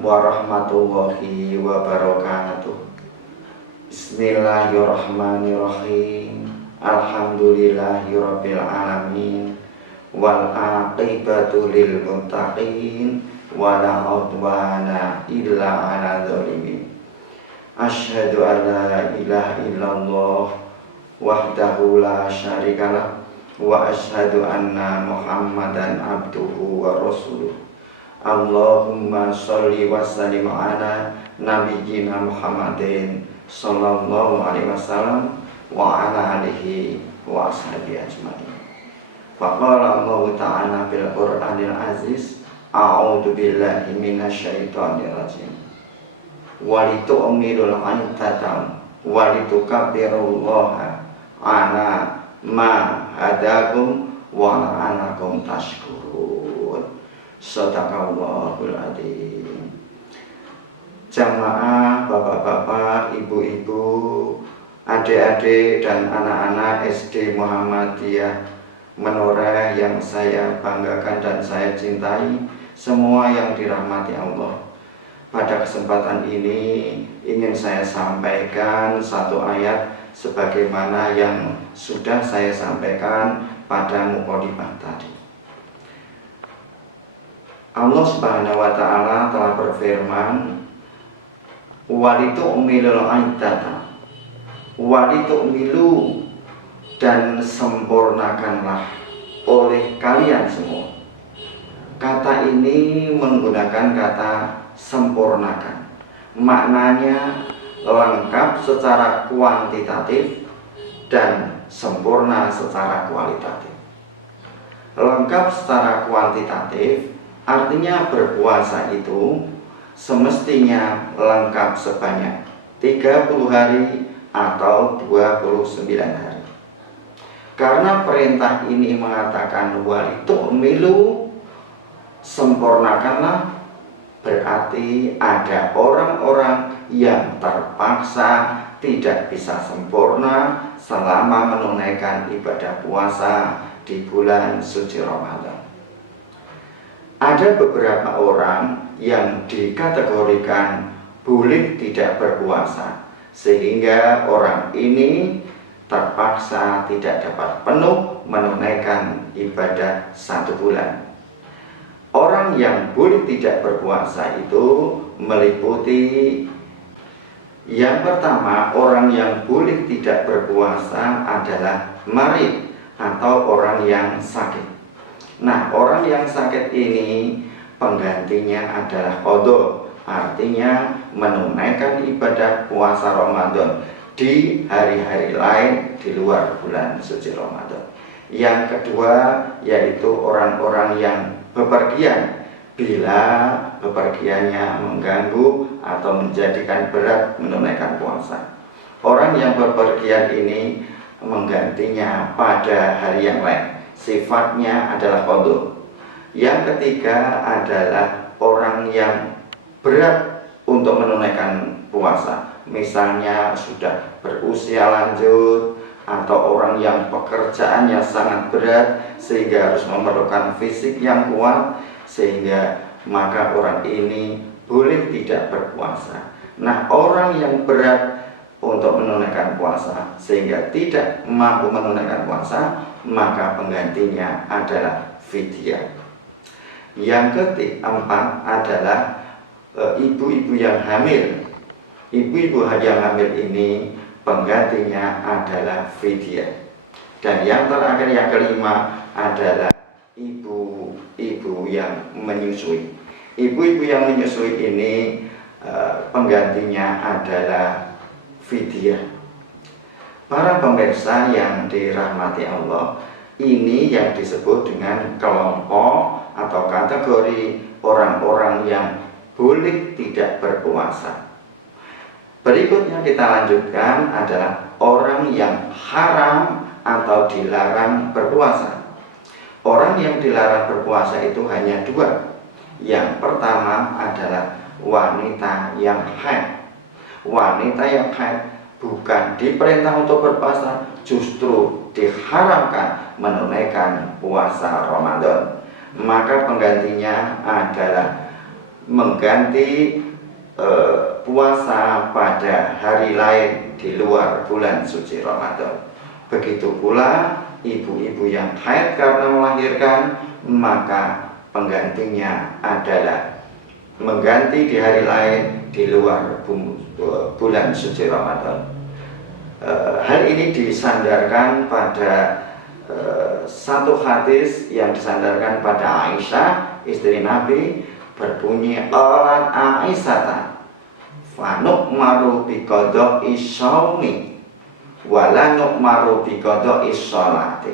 warahmatullahi wabarakatuh. Bismillahirrahmanirrahim. Alhamdulillahirabbil alamin. Wal aqibatu lil muttaqin wala udwana illa 'alal zalimin. Asyhadu an la ilaha illallah wahdahu la syarikalah wa asyhadu anna Muhammadan abduhu wa rasuluh. Allahumma sholli wa sallim ala nabiyyina Muhammadin sallallahu alaihi wasallam wa ala alihi wa ashabihi ajmain. Faqala Allah ta'ala fil Qur'anil aziz, a'udzu billahi minasyaitonir rajim. Walitu'minul iddata walitukabbirullaha ala ma hadakum wa la'allakum tashkurun. Shadaqallahul adzim. Jamaah, bapak-bapak, ibu-ibu, adik-adik dan anak-anak SD Muhammadiyah Menoreh yang saya banggakan dan saya cintai, semua yang dirahmati Allah. Pada kesempatan ini ingin saya sampaikan satu ayat sebagaimana yang sudah saya sampaikan pada mukadimah tadi. Allah Subhanahu wa ta'ala telah berfirman, walitu'milul iddata, walitu'milu, dan sempurnakanlah oleh kalian semua. Kata ini menggunakan kata sempurnakan, maknanya lengkap secara kuantitatif dan sempurna secara kualitatif. Lengkap secara kuantitatif artinya berpuasa itu semestinya lengkap sebanyak 30 hari atau 29 hari. Karena perintah ini mengatakan walitu'milu, sempurnakanlah, berarti ada orang-orang yang terpaksa tidak bisa sempurna selama menunaikan ibadah puasa di bulan suci Ramadan. Ada beberapa orang yang dikategorikan boleh tidak berpuasa, sehingga orang ini terpaksa tidak dapat penuh menunaikan ibadah 1 bulan. Orang yang boleh tidak berpuasa itu meliputi, yang pertama, orang yang boleh tidak berpuasa adalah marid atau orang yang sakit. Nah, orang yang sakit ini penggantinya adalah qadha, artinya menunaikan ibadah puasa Ramadan di hari-hari lain di luar bulan suci Ramadan. Yang kedua yaitu orang-orang yang bepergian bila bepergiannya mengganggu atau menjadikan berat menunaikan puasa. Orang yang bepergian ini menggantinya pada hari yang lain, sifatnya adalah qadha. Yang ketiga adalah orang yang berat untuk menunaikan puasa, misalnya sudah berusia lanjut atau orang yang pekerjaannya sangat berat sehingga harus memerlukan fisik yang kuat, sehingga maka orang ini boleh tidak berpuasa. Nah, orang yang berat untuk menunaikan puasa sehingga tidak mampu menunaikan puasa, maka penggantinya adalah fidyah. Yang keempat adalah ibu-ibu yang hamil. Ibu-ibu yang hamil ini penggantinya adalah fidyah. Dan yang terakhir, yang kelima adalah ibu-ibu yang menyusui. Ibu-ibu yang menyusui ini penggantinya adalah fidyah. Para pemirsa yang dirahmati Allah, ini yang disebut dengan kelompok atau kategori orang-orang yang boleh tidak berpuasa. Berikutnya kita lanjutkan adalah orang yang haram atau dilarang berpuasa. Orang yang dilarang berpuasa itu hanya 2. Yang pertama adalah wanita yang haid. Wanita yang haid bukan diperintah untuk berpuasa, justru diharamkan menunaikan puasa Ramadan. Maka penggantinya adalah mengganti puasa pada hari lain di luar bulan suci Ramadan. Begitu pula ibu-ibu yang haid karena melahirkan, maka penggantinya adalah mengganti di hari lain di luar bulan suci Ramadan. Hal ini disandarkan pada satu hadis yang disandarkan pada Aisyah, istri Nabi, berbunyi alat Aisyah fanuk maru biqada'i shaumi wala nukmaru biqada'i sholati.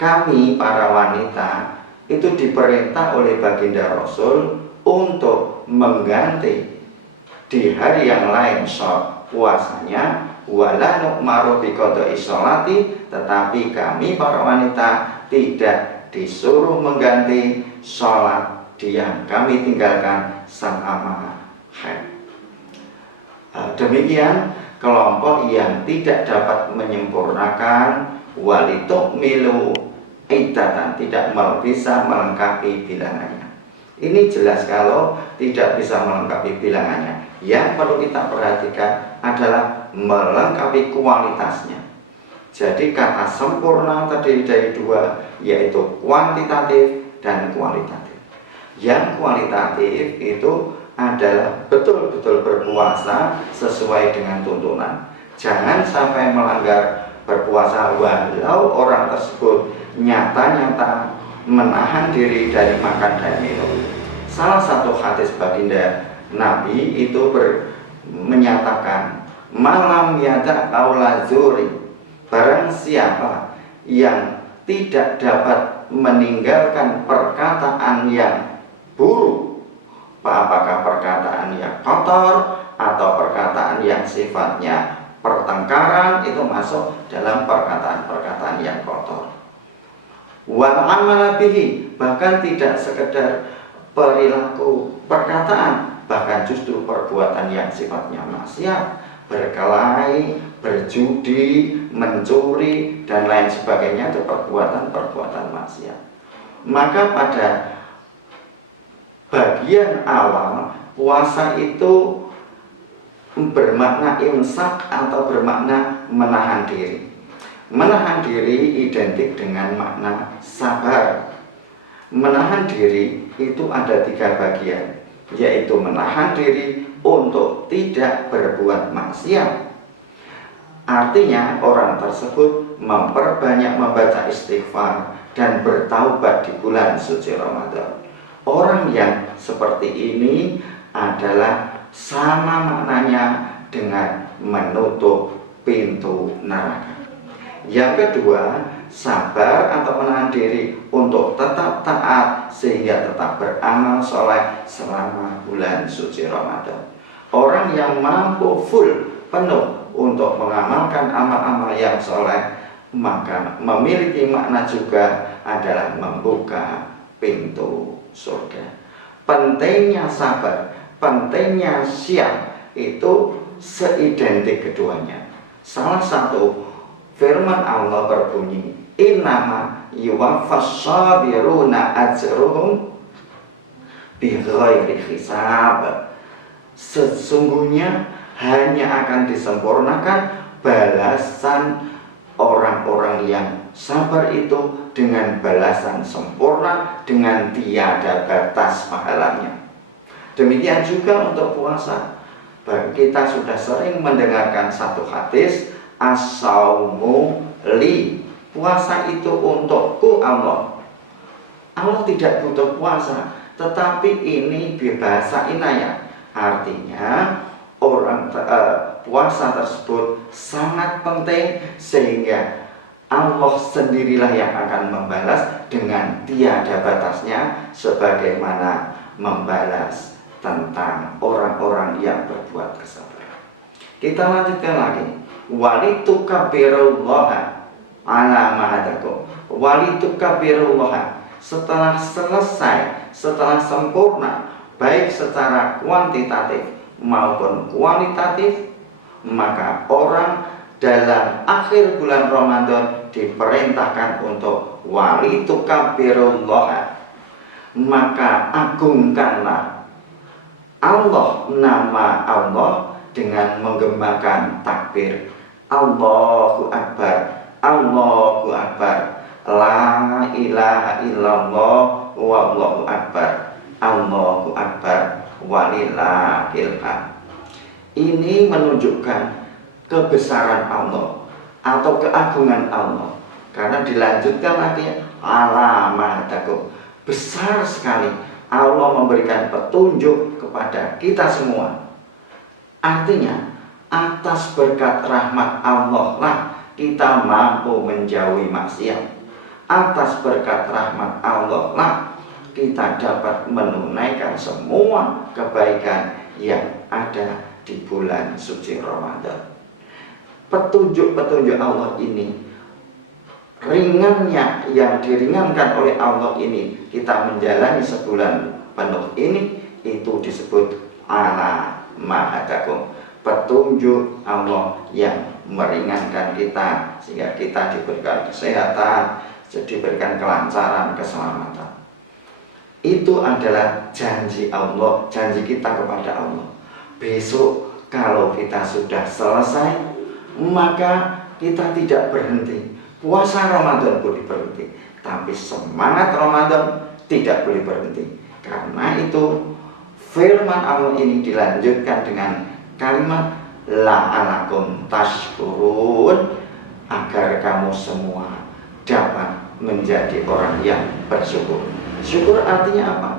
Kami para wanita itu diperintah oleh baginda Rasul untuk mengganti di hari yang lain puasanya, wala nukmaru biqada'i sholati, tetapi kami para wanita tidak disuruh mengganti sholat yang kami tinggalkan selama haid. Demikian kelompok yang tidak dapat menyempurnakan walitukmilu iddatan, tidak bisa melengkapi bilangannya. Ini jelas kalau tidak bisa melengkapi bilangannya. Yang perlu kita perhatikan adalah melengkapi kualitasnya. Jadi kata sempurna terdiri dari dua, yaitu kuantitatif dan kualitatif. Yang kualitatif itu adalah betul-betul berpuasa sesuai dengan tuntunan. Jangan sampai melanggar berpuasa walau orang tersebut nyata-nyata menahan diri dari makan dan minum. Salah satu hadis baginda Nabi itu menyatakan malam yada qaula zuri, barang siapa yang tidak dapat meninggalkan perkataan yang buruk, apakah perkataan yang kotor atau perkataan yang sifatnya pertengkaran, itu masuk dalam perkataan-perkataan yang kotor. Wal amala bihi, bahkan tidak sekedar perilaku perkataan, bahkan justru perbuatan yang sifatnya maksiat, berkelahi, berjudi, mencuri dan lain sebagainya, itu perbuatan-perbuatan maksiat. Maka pada bagian awal puasa itu bermakna imsak atau bermakna menahan diri. Menahan diri identik dengan makna sabar. Menahan diri itu ada 3 bagian, yaitu menahan diri untuk tidak berbuat maksiat. Artinya orang tersebut memperbanyak membaca istighfar dan bertaubat di bulan suci Ramadan. Orang yang seperti ini adalah sama maknanya dengan menutup pintu neraka. Yang kedua, sabar atau menahan diri untuk tetap taat sehingga tetap beramal soleh selama bulan suci Ramadan. Orang yang mampu full penuh untuk mengamalkan amal-amal yang soleh, maka memiliki makna juga adalah membuka pintu surga. Pentingnya sabar, pentingnya siap itu seidentik keduanya. Salah satu firman Allah berbunyi, innama yuwaffas sabiruna ajruhum bighairi hisab. Sesungguhnya hanya akan disempurnakan balasan orang-orang yang sabar itu dengan balasan sempurna, dengan tiada batas pahalanya. Demikian juga untuk puasa. Kita sudah sering mendengarkan satu hadis, as-saumu li, puasa itu untukku Allah. Allah tidak butuh puasa, tetapi ini bahasa inayah. Artinya puasa tersebut sangat penting sehingga Allah sendirilah yang akan membalas dengan tiada batasnya, sebagaimana membalas tentang orang-orang yang berbuat kesabaran. Kita lanjutkan lagi. Walitukabbirullaha ala ma hadakum. Walitukabbirullaha, setelah selesai, setelah sempurna, baik secara kuantitatif maupun kualitatif, maka orang dalam akhir bulan Ramadan diperintahkan untuk walitukabbirullaha, maka agungkanlah Allah, nama Allah dengan menggemakan takbir. Allahu Akbar, Allahu Akbar, la ilaha illallah, wallahu akbar, Allahu Akbar, walillahil hamd. Ini menunjukkan kebesaran Allah atau keagungan Allah, karena dilanjutkan lagi ala mahadakum, besar sekali Allah memberikan petunjuk kepada kita semua. Artinya atas berkat rahmat Allah lah kita mampu menjauhi maksiat. Atas berkat rahmat Allah lah kita dapat menunaikan semua kebaikan yang ada di bulan suci Ramadan. Petunjuk-petunjuk Allah ini, ringannya yang diringankan oleh Allah ini, kita menjalani sebulan penuh ini, itu disebut ala mahadakum, petunjuk Allah yang meringankan kita sehingga kita diberikan kesehatan, diberikan kelancaran, keselamatan. Itu adalah janji Allah, janji kita kepada Allah. Besok kalau kita sudah selesai, maka kita tidak berhenti. Puasa Ramadan boleh berhenti, tapi semangat Ramadan tidak boleh berhenti. Karena itu firman Allah ini dilanjutkan dengan kalimat la'alakum tashkurun, agar kamu semua dapat menjadi orang yang bersyukur. Syukur artinya apa?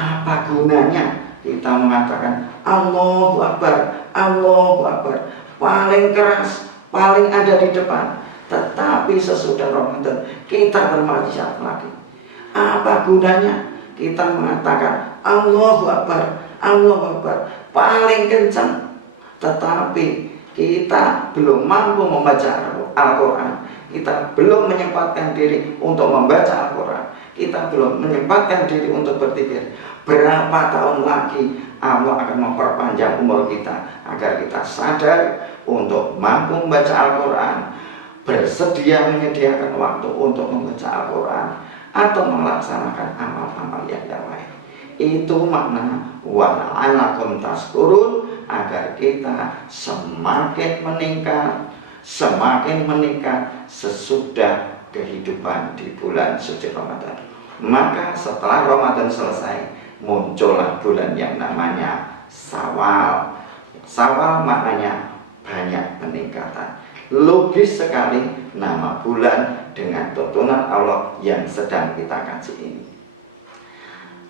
Apa gunanya kita mengatakan Allahu Akbar, Allahu Akbar, paling keras, paling ada di depan, tetapi sesudah Ramadan kita bermaksiat lagi. Apa gunanya kita mengatakan Allahu Akbar, Allahu Akbar, paling kencang, tetapi kita belum mampu membaca Al-Quran, kita belum menyempatkan diri untuk membaca Al-Quran, kita belum menyempatkan diri untuk berpikir berapa tahun lagi Allah akan memperpanjang umur kita agar kita sadar untuk mampu membaca Al-Quran, bersedia menyediakan waktu untuk membaca Al-Quran atau melaksanakan amal-amal yang lain. Itu makna wala'alakum tashkurun, agar kita semakin meningkat sesudah kehidupan di bulan suci Ramadan. Maka setelah Ramadan selesai, muncullah bulan yang namanya Syawal. Syawal maknanya banyak peningkatan. Logis sekali nama bulan dengan tuntunan Allah yang sedang kita kaji ini.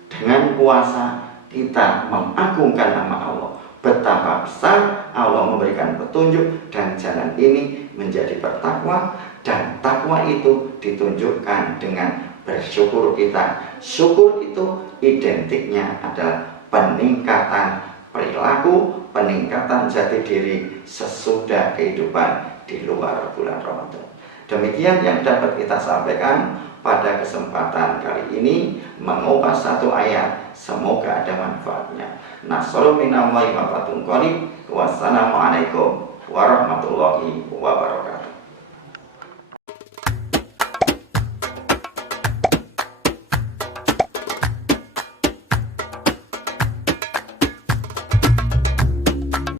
Dengan puasa kita mengagungkan nama Allah. Betapa besar Allah memberikan petunjuk, dan jalan ini menjadi bertakwa, dan takwa itu ditunjukkan dengan bersyukur kita. Syukur itu identiknya adalah peningkatan perilaku, peningkatan jati diri sesudah kehidupan di luar bulan Ramadan. Demikian yang dapat kita sampaikan pada kesempatan kali ini, mengupas satu ayat. Semoga ada manfaatnya. Nasrul minallahi wa fatun qarib. Wassalamualaikum warahmatullahi wabarakatuh.